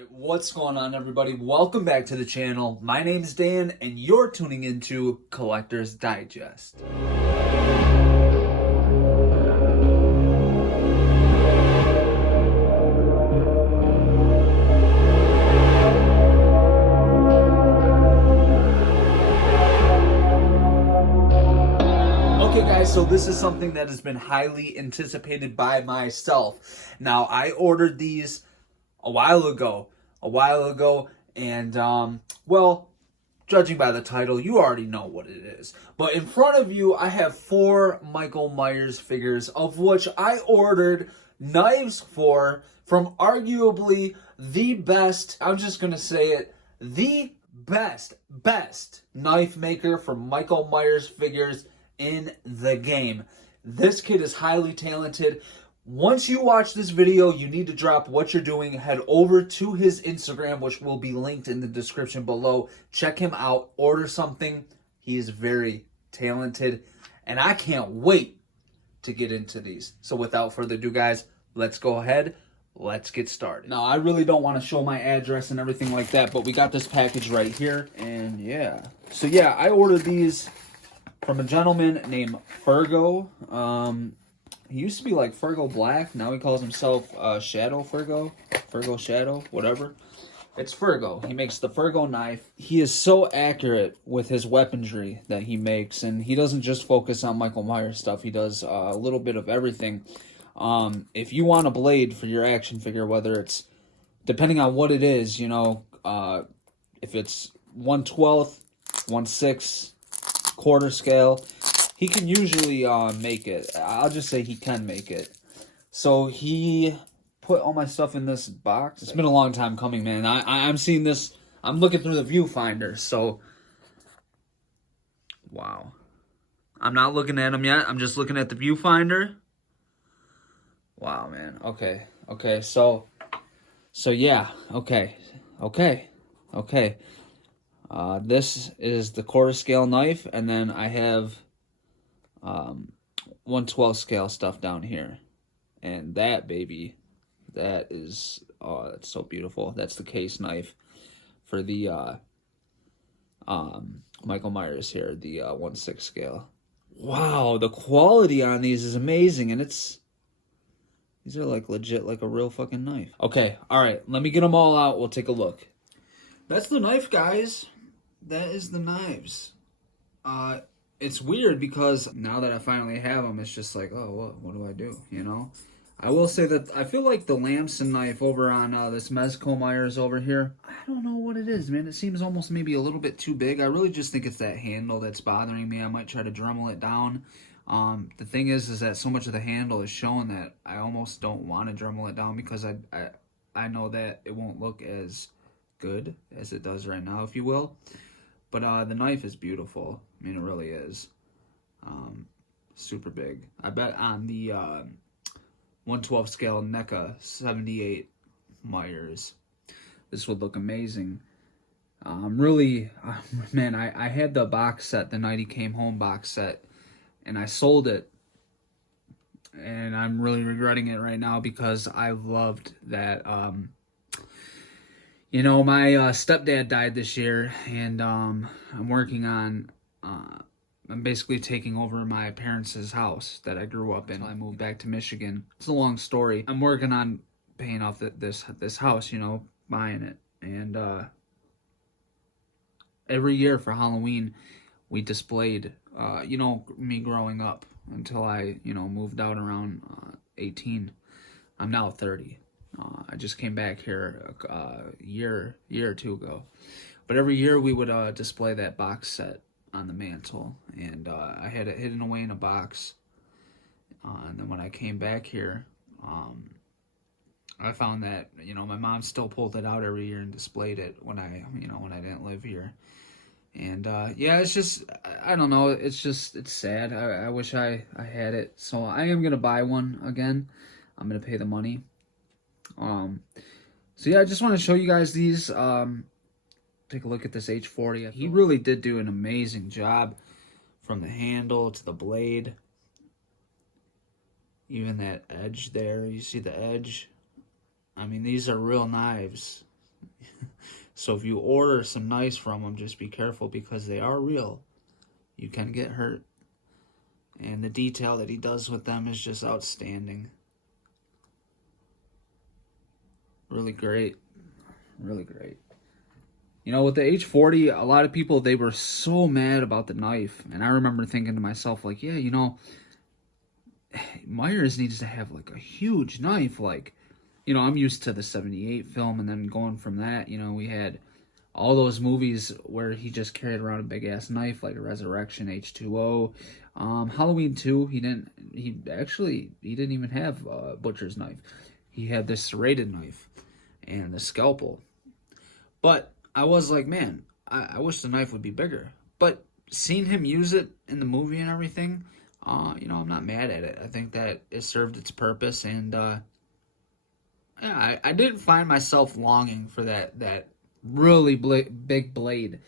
Alright, what's going on, everybody? Welcome back to the channel. My name's Dan, and you're tuning into Collector's Digest. Okay guys, so this is something that has been highly anticipated by myself. Now, I ordered these a while ago, and well, judging by the title, you already know what it is. But in front of you, I have 4 Michael Myers figures, of which I ordered knives for from arguably the best, I'm just gonna say it, the best knife maker for Michael Myers figures in the game. This kid is highly talented. Once you watch this video, you need to drop what you're doing. Head over to his Instagram, which will be linked in the description below. Check him out. Order something. He is very talented, and I can't wait to get into these. So without further ado, guys, let's go ahead. Let's get started. Now, I really don't want to show my address and everything like that, but we got this package right here, and yeah. So yeah, I ordered these from a gentleman named Fergo. He used to be like Fergo Black. Now he calls himself Shadow Fergo. Fergo Shadow, whatever. It's Fergo. He makes the Fergo knife. He is so accurate with his weaponry that he makes. And he doesn't just focus on Michael Myers stuff. He does a little bit of everything. If you want a blade for your action figure, whether it's, depending on what it is, you know, if it's 1/12, 1/6, quarter scale, he can usually make it. I'll just say he can make it. So he put all my stuff in this box. It's been a long time coming, man. I'm seeing this. I'm looking through the viewfinder. So, wow. I'm not looking at them yet. I'm just looking at the viewfinder. Wow, man. Okay. Okay. So yeah. Okay. This is the quarter scale knife, and then I have 1/12 scale stuff down here, and that baby, that is, oh, that's so beautiful. That's the case knife for the Michael Myers here, the 1/6 scale. Wow, the quality on these is amazing, and these are like legit, like a real fucking knife. Okay, all right, let me get them all out. We'll take a look. That's the knife, guys. That is the knives. It's weird because now that I finally have them, it's just like, oh, what do I do, you know? I will say that I feel like the Lamson knife over on this Mezco Myers over here, I don't know what it is, man. It seems almost maybe a little bit too big. I really just think it's that handle that's bothering me. I might try to Dremel it down. The thing is that so much of the handle is showing that I almost don't want to Dremel it down because I know that it won't look as good as it does right now, if you will. But the knife is beautiful. I mean, it really is. Super big. I bet on the 1/12 scale NECA 78 Myers, this would look amazing. Really, man, I had the box set, the night he came home box set, and I sold it. And I'm really regretting it right now because I loved that. You know, my stepdad died this year, and I'm working on, I'm basically taking over my parents' house that I grew up in. I moved back to Michigan. It's a long story. I'm working on paying off this house, you know, buying it. And every year for Halloween, we displayed, you know, me growing up until I, you know, moved out around 18. I'm now 30. I just came back here a year or two ago. But every year we would display that box set on the mantle. And I had it hidden away in a box. And then when I came back here, I found that, you know, my mom still pulled it out every year and displayed it when I didn't live here. And yeah, it's just, I don't know, it's sad. I wish I had it. So I am going to buy one again. I'm going to pay the money. So yeah, I just want to show you guys these. Take a look at this H40. He really did do an amazing job from the handle to the blade. Even that edge there, you see the edge? I mean, these are real knives. So if you order some knives from them, just be careful because they are real. You can get hurt. And the detail that he does with them is just outstanding. Really great. Really great. You know, with the H40, a lot of people, they were so mad about the knife. And I remember thinking to myself, like, yeah, you know, Myers needs to have, like, a huge knife. Like, you know, I'm used to the 78 film, and then going from that, you know, we had all those movies where he just carried around a big-ass knife, like Resurrection, H2O, Halloween 2, he didn't even have a butcher's knife. He had this serrated knife and the scalpel. But I was like, man, I wish the knife would be bigger. But seeing him use it in the movie and everything, you know, I'm not mad at it. I think that it served its purpose, and yeah, I didn't find myself longing for that really big blade,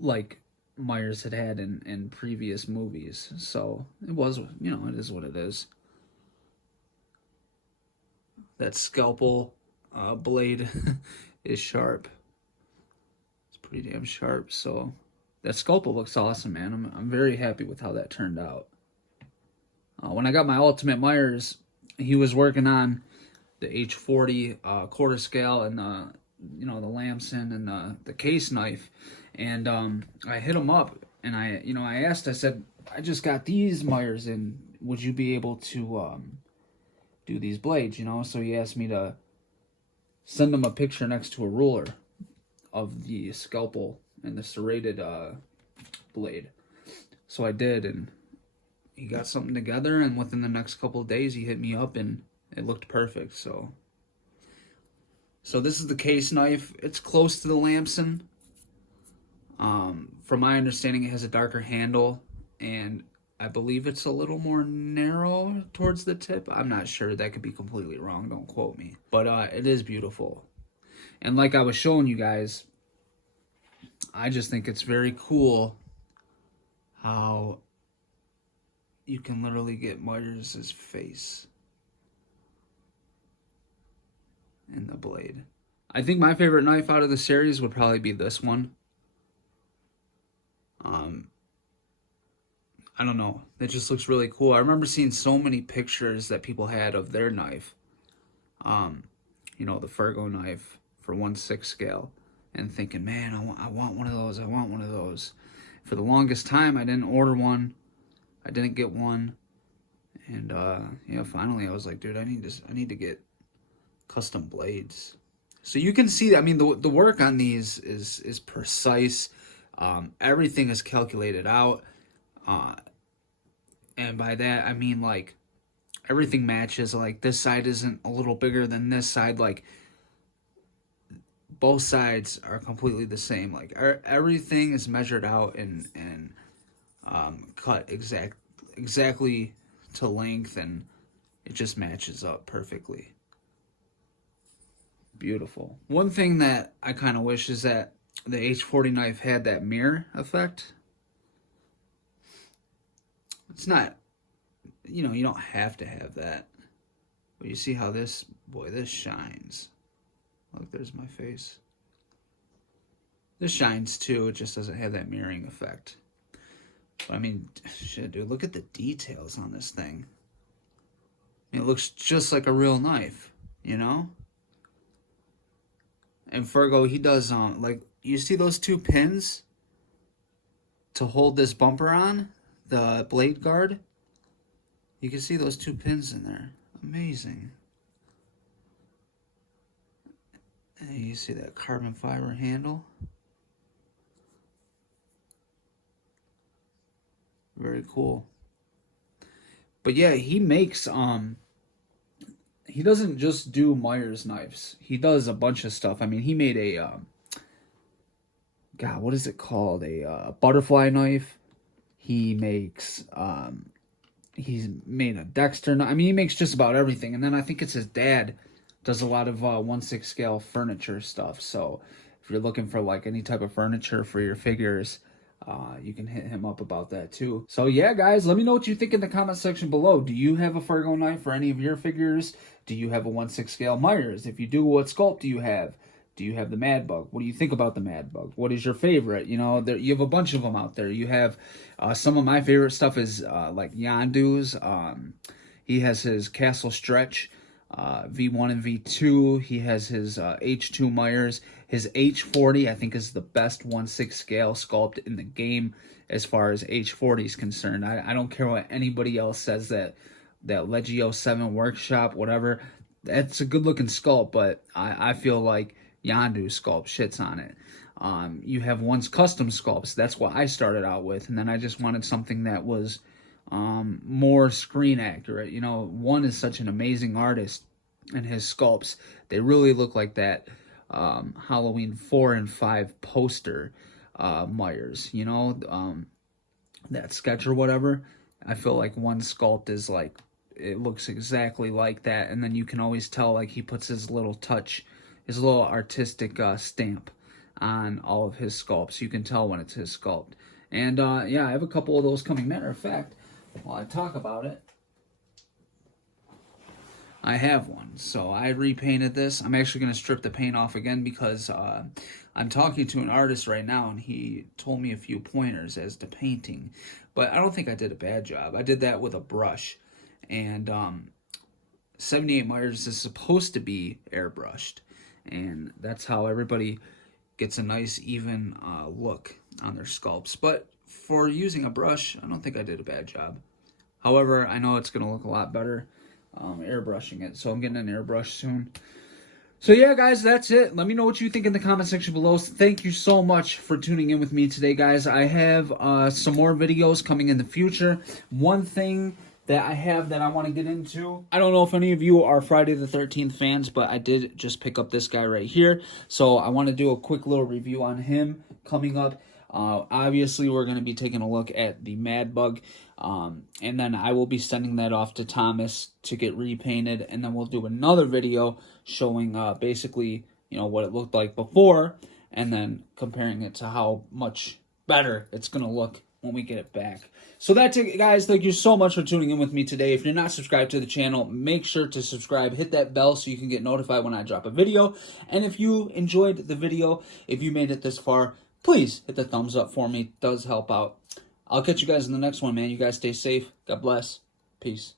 like Myers had in previous movies. So it was, you know, it is what it is. That scalpel blade is sharp. It's pretty damn sharp. So that scalpel looks awesome, man. I'm very happy with how that turned out. When I got my Ultimate Myers, he was working on the H40 quarter scale and you know, the Lamson and the case knife, and I hit him up and I asked, I said, I just got these Myers in, would you be able to do these blades, you know? So he asked me to send him a picture next to a ruler of the scalpel and the serrated blade. So I did, and he got something together, and within the next couple of days he hit me up and it looked perfect. So this is the case knife. It's close to the Lamson. From my understanding, it has a darker handle, and I believe it's a little more narrow towards the tip. I'm not sure. That could be completely wrong. Don't quote me. But it is beautiful. And like I was showing you guys, I just think it's very cool how you can literally get Myers' face in the blade. I think my favorite knife out of the series would probably be this one. I don't know. It just looks really cool. I remember seeing so many pictures that people had of their knife. You know, the Fergo knife for 1/6 scale. And thinking, man, I want one of those. I want one of those. For the longest time, I didn't order one. I didn't get one. And, yeah, finally I was like, dude, I need to get custom blades. So you can see, I mean, the work on these is precise. Everything is calculated out. And by that, I mean, like, everything matches. Like, this side isn't a little bigger than this side. Like, both sides are completely the same. Like, everything is measured out and cut exactly to length, and it just matches up perfectly. Beautiful. One thing that I kind of wish is that the H40 knife had that mirror effect. It's not, you know, you don't have to have that. But you see how this shines. Look, there's my face. This shines too, it just doesn't have that mirroring effect. But I mean, shit, dude, look at the details on this thing. It looks just like a real knife, you know? And Fergo, he does, like, you see those two pins to hold this bumper on? The blade guard? You can see those two pins in there. Amazing. And you see that carbon fiber handle? Very cool. But yeah, he makes, he doesn't just do Myers knives. He does a bunch of stuff. I mean, he made a, God, what is it called? A butterfly knife. He makes, he's made a Dexter knife. I mean, he makes just about everything. And then I think it's his dad does a lot of 1/6 scale furniture stuff. So if you're looking for like any type of furniture for your figures, you can hit him up about that too. So yeah, guys, let me know what you think in the comment section below. Do you have a Fergo knife for any of your figures? Do you have a 1/6 scale Myers? If you do, what sculpt do you have? Do you have the Mad Bug? What do you think about the Mad Bug? What is your favorite? You know, you have a bunch of them out there. You have some of my favorite stuff is like Yondu's. He has his Castle Stretch V1 and V2. He has his H2 Myers. His H40, I think, is the best 1/6 scale sculpt in the game as far as H40 is concerned. I don't care what anybody else says that Legio 7 Workshop, whatever. That's a good-looking sculpt, but I feel like Yondu sculpt shits on it. You have one's custom sculpts. That's what I started out with, and then I just wanted something that was more screen accurate. You know, one is such an amazing artist, and his sculpts, they really look like that Halloween 4 and 5 poster Myers, you know, that sketch or whatever. I feel like one sculpt is like, it looks exactly like that, and then you can always tell like he puts his little touch, his little artistic stamp on all of his sculpts. You can tell when it's his sculpt. And yeah, I have a couple of those coming. Matter of fact, while I talk about it, I have one. So I repainted this. I'm actually going to strip the paint off again because I'm talking to an artist right now, and he told me a few pointers as to painting. But I don't think I did a bad job. I did that with a brush. And 78 Myers is supposed to be airbrushed. And that's how everybody gets a nice, even look on their sculpts. But for using a brush, I don't think I did a bad job. However, I know it's going to look a lot better airbrushing it. So I'm getting an airbrush soon. So yeah, guys, that's it. Let me know what you think in the comment section below. Thank you so much for tuning in with me today, guys. I have some more videos coming in the future. One thing that I have that I want to get into, I don't know if any of you are Friday the 13th fans, but I did just pick up this guy right here. So I want to do a quick little review on him coming up. Obviously, we're going to be taking a look at the Mad Bug, and then I will be sending that off to Thomas to get repainted, and then we'll do another video showing basically, you know, what it looked like before, and then comparing it to how much better it's going to look when we get it back. So that's it, guys. Thank you so much for tuning in with me today. If you're not subscribed to the channel, make sure to subscribe. Hit that bell so you can get notified when I drop a video. And if you enjoyed the video, if you made it this far, please hit the thumbs up for me. It does help out. I'll catch you guys in the next one, man. You guys stay safe. God bless. Peace.